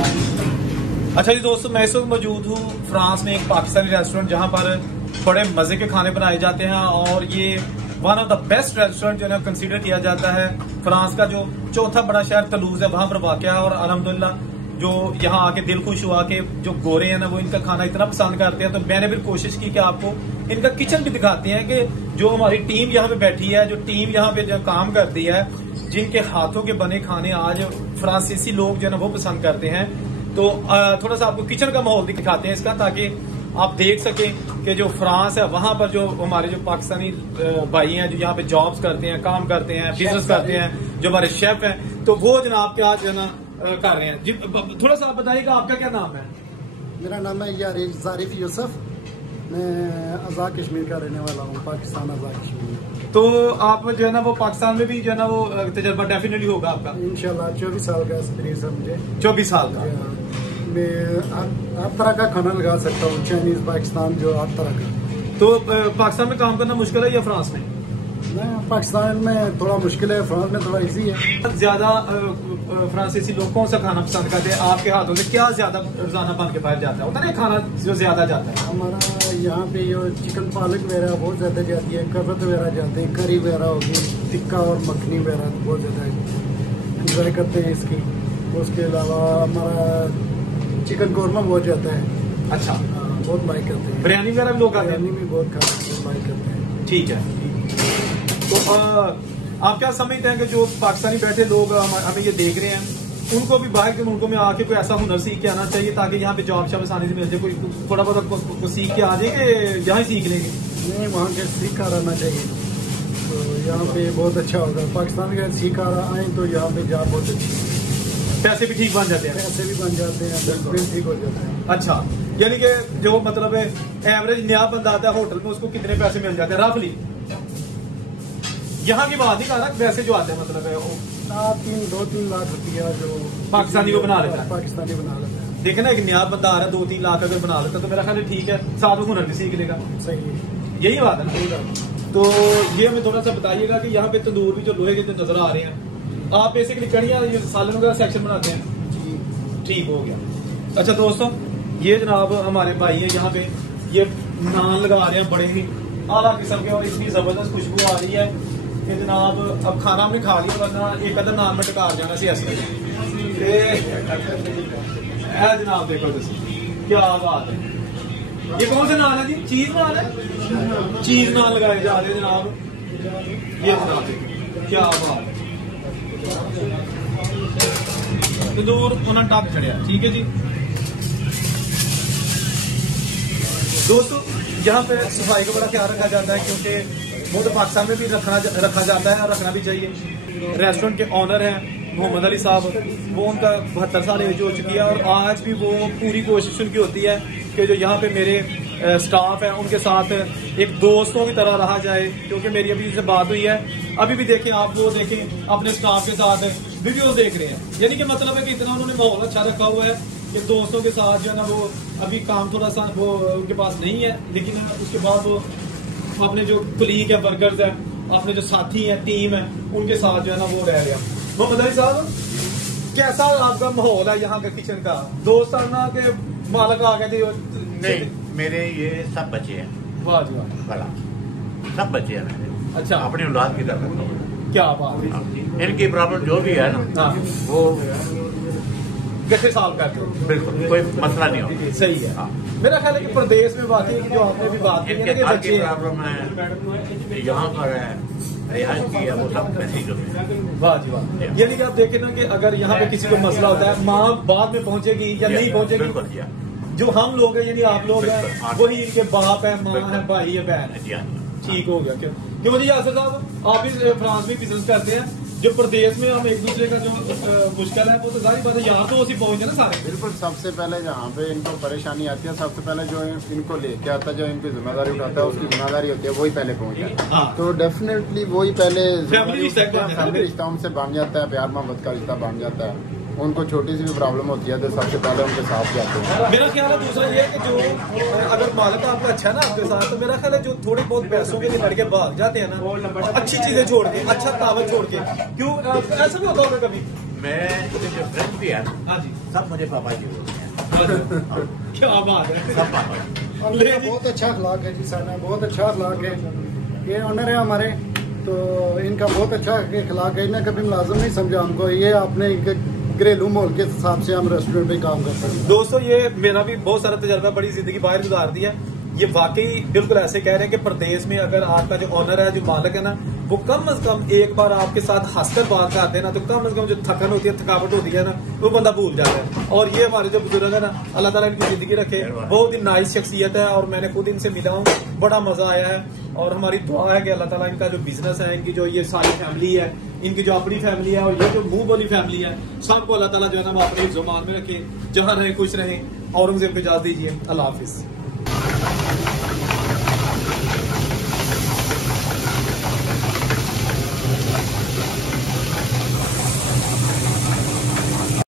अच्छा जी दोस्तों, मैं इस वक्त मौजूद हूँ फ्रांस में एक पाकिस्तानी रेस्टोरेंट जहाँ पर बड़े मजे के खाने बनाए जाते हैं और ये one of the best restaurant जो है कंसीडर किया जाता है। फ्रांस का जो चौथा बड़ा शहर तलूज है वहां पर वाक़या है और अल्हम्दुलिल्लाह जो यहाँ आके दिल खुश हुआ के जो गोरे हैं ना वो इनका खाना इतना पसंद करते हैं। तो मैंने फिर कोशिश की कि आपको इनका किचन भी दिखाते हैं कि जो हमारी टीम यहाँ पे बैठी है, जो टीम यहाँ पे जो काम करती है, जिनके हाथों के बने खाने आज फ्रांसीसी लोग जो है ना वो पसंद करते हैं। तो थोड़ा सा आपको किचन का माहौल दिखाते हैं इसका, ताकि आप देख सकें कि जो फ्रांस है वहां पर जो हमारे जो पाकिस्तानी भाई हैं जो यहाँ पे जॉब्स करते हैं, काम करते हैं, बिजनेस करते हैं, जो हमारे शेफ हैं, तो वो जनाब क्या जो है ना कर रहे हैं। थोड़ा सा आप बताइएगा आपका क्या नाम है? मेरा नाम है जारिफ यूसुफ। मैं आज़ाद कश्मीर का रहने वाला हूँ, पाकिस्तान आज़ाद कश्मीर। तो आप जो है ना वो पाकिस्तान में भी जो है ना वो तजर्बा डेफिनेटली होगा आपका? इंशाल्लाह 24 साल का एक्सपीरियंस है मुझे। 24 साल का? मैं हर तरह का खाना लगा सकता हूँ, चाइनीज, पाकिस्तान, जो हर तरह का। तो पाकिस्तान में काम करना मुश्किल है या फ्रांस में? पाकिस्तान में थोड़ा मुश्किल है, फ्रांस में थोड़ा इजी है। ज्यादा फ्रांसीसी लोग कौन सा खाना पसंद करते हैं? आपके हाथों से क्या ज्यादा रोजाना बन के बाहर जाता है? होता है खाना जो ज्यादा जाता है हमारा यहाँ पे जो चिकन पालक वगैरह बहुत ज्यादा जाती है, कबत वगैरह जाते हैं, करी वगैरह होगी, टिक्का और मखनी वगैरह बहुत ज्यादा इंजॉय करते हैं इसकी। उसके अलावा हमारा चिकन कौरमा बहुत जाता है। अच्छा, बहुत लाइक करते हैं। बिरयानी वगैरह लोग आते हैं? बिरयानी भी बहुत लाइक करते हैं। ठीक है। तो आप क्या समझते हैं कि जो पाकिस्तानी बैठे लोग हमें ये देख रहे हैं, उनको भी बाहर के मुल्कों में आके कोई ऐसा हुनर सीख के आना चाहिए ताकि यहाँ पे जॉब शॉब आसानी से मिल जाए? कोई थोड़ा बहुत सीख के आ जाए कि यहाँ ही सीख लेंगे? नहीं, वहाँ के सीख कर आना चाहिए, तो यहाँ पे बहुत अच्छा होगा। पाकिस्तान का सीख कर आए तो यहाँ पे जॉब बहुत अच्छी है, पैसे भी ठीक बन जाते हैं? पैसे भी बन जाते हैं, बिल ठीक हो जाता है। अच्छा, यानी कि जो मतलब एवरेज नया बंदा आता है होटल में, उसको कितने पैसे मिल जाते हैं रफली? यहाँ की बात नहीं कर रहा, वैसे जो आते हैं मतलब है 2-3 लाख रुपया जो पाकिस्तानी वो बना लेता है। पाकिस्तानी बना लेता है। देखे ना, एक नया बंदा आ रहा है 2-3 लाख अगर बना लेता है तो मेरा ख्याल ठीक है, साथ में हुनर भी सीख लेगा। सही है, यही बात है ना? तो ये हमें थोड़ा सा बताइएगा कि यहाँ पे तंदूर भी जो लोहे के जो नजर आ रहे हैं, आप बेसिकली कड़ियाँ सालन वगैरह सेक्शन बनाते हैं जी? ठीक हो गया। अच्छा दोस्तों, ये जनाब हमारे भाई है यहाँ पे, ये नान लगा रहे हैं बड़े ही आला किस्म के और इतनी जबरदस्त खुशबू आ रही है कि जनाब अब खाना हमने खा लिया, वरना एक अदर नान में टकार जाना सी ऐसे। जनाब देखो क्या बात है, ये कौन सा नान है जी? चीज नान है? चीज नान लगाए जा रहे हैं जनाब, ये जनाब क्या बात है। तंदूर उन्होंने टप चढ़िया, ठीक है जी। दोस्तों यहाँ पे सफाई का बड़ा ख्याल रखा जाता है, क्योंकि वो तो पाकिस्तान में भी रखा जाता है और रखना भी चाहिए। रेस्टोरेंट के ऑनर हैं मोहम्मद अली साहब, वो उनका 72 साल एज हो चुकी है और आज भी वो पूरी कोशिश उनकी होती है कि जो यहाँ पे मेरे स्टाफ है उनके साथ एक दोस्तों की तरह रहा जाए। क्योंकि मेरी अभी उनसे बात हुई है, अभी भी देखें आप, वो देखें अपने स्टाफ के साथ वीडियोस देख रहे हैं, यानी कि मतलब है कि इतना उन्होंने माहौल अच्छा रखा हुआ है कि दोस्तों के साथ जो है ना वो अभी काम थोड़ा सा वो उनके पास नहीं है, लेकिन उसके बाद वो अपने जो कुलीग है, वर्कर्स है, अपने जो साथी हैं, टीम है, उनके साथ जो है ना वो रह रहे हैं। मोहम्मद अली साहब, कैसा आपका माहौल है यहाँ का किचन का? दोस्ताना के मालिक आ गए थे? नहीं, मेरे ये सब बच्चे हैं। वाह जी वाह, बड़ा सब बच्चे हैं मेरे। अच्छा, अपनी औलाद की तरफ रखता हूँ। क्या बात है। इनकी प्रॉब्लम जो भी है ना, वो कैसे सॉल्व करते हो? बिल्कुल कोई मसला नहीं होता। सही है। मेरा ख्याल है कि प्रदेश में बात है कि जो आपने भी बात की है इनके कि घर बच्चे की प्रॉब्लम है, यहाँ पर है, रिहायश की है, वो सब वैसे जो है। वाह जी वाह, यानी कि आप देखें ना कि अगर यहाँ पे किसी को मसला होता है, माँ बाद में पहुंचेगी या नहीं पहुंचेगी, जो हम लोग हैं यानी आप लोग हैं, वही इनके बाप है, माँ है, भाई है, बहन है। ठीक हो गया। क्यों जी यासर साहब, आप भी फ्रांस में बिजनेस करते हैं, जो प्रदेश में हम एक दूसरे का जो मुश्किल है वो तो जाहिर बात है यहाँ तो उसी पहुंचे ना सारे। बिल्कुल, सबसे पहले जहाँ पे इनको परेशानी आती है, सबसे पहले जो इनको लेके आता है, जो इनकी जिम्मेदारी उठाता है, उसकी जिम्मेदारी होती है वही पहले पहुंचे। तो डेफिनेटली वही पहले फैमिली रिश्ता उनसे बन जाता है, प्यार मोहब्बत का रिश्ता बन जाता है। उनको छोटी सी भी प्रॉब्लम होती है तो सबसे पहले उनके साथ जाते हैं। मेरा ख्याल है दूसरा ये है कि जो अगर मालिक आपका अच्छा है ना आपके साथ, तो मेरा ख्याल है जो थोड़े बहुत पैसों के लिए लड़के भाग जाते हैं ना, अच्छी चीजें छोड़ के, अच्छा काम छोड़ के, क्यों ऐसा भी होता होगा कभी? मैं जो फ्रेंड भी है हाँ जी, सब मुझे पापा जी बोलते हैं। क्या बात है, सब पापा जी। और मेरा बहुत अच्छा अखलाक है जी, साना बहुत अच्छा अखलाक है। ये ऑनर है हमारे, तो इनका बहुत अच्छा अखलाक है। इन्हें कभी मुलाजिम नहीं समझा हमको, ये आपने इनके घरेलू माहौल के हिसाब से हम रेस्टोरेंट में काम करते हैं। दोस्तों ये मेरा भी बहुत सारा तजर्बा, बड़ी जिंदगी बाहर गुजार दी है। ये वाकई बिल्कुल ऐसे कह रहे हैं कि प्रदेश में अगर आपका जो ऑनर है, जो मालिक है ना, वो कम से कम एक बार आपके साथ हंसकर बात करते हैं ना, तो कम से कम जो थकन होती है, थकावट होती है ना, वो बंदा भूल जाता है। और ये हमारे जो बुजुर्ग है ना, अल्लाह ताला इनकी जिंदगी रखे, बहुत ही नाइस शख्सियत है और मैंने खुद इनसे मिला हूँ, बड़ा मजा आया है। और हमारी दुआ है कि अल्लाह ताला इनका जो बिजनेस है, इनकी जो ये सारी फैमिली है, इनकी जो अपनी फैमिली है और ये जो मुंह बोली फैमिली है, सबको अल्लाह ताला जो है ना अपने ज़ुबान में रखे, जहाँ रहे खुश रहे। औरंगजेब को इजाज़त दीजिए, अल्लाह हाफिज।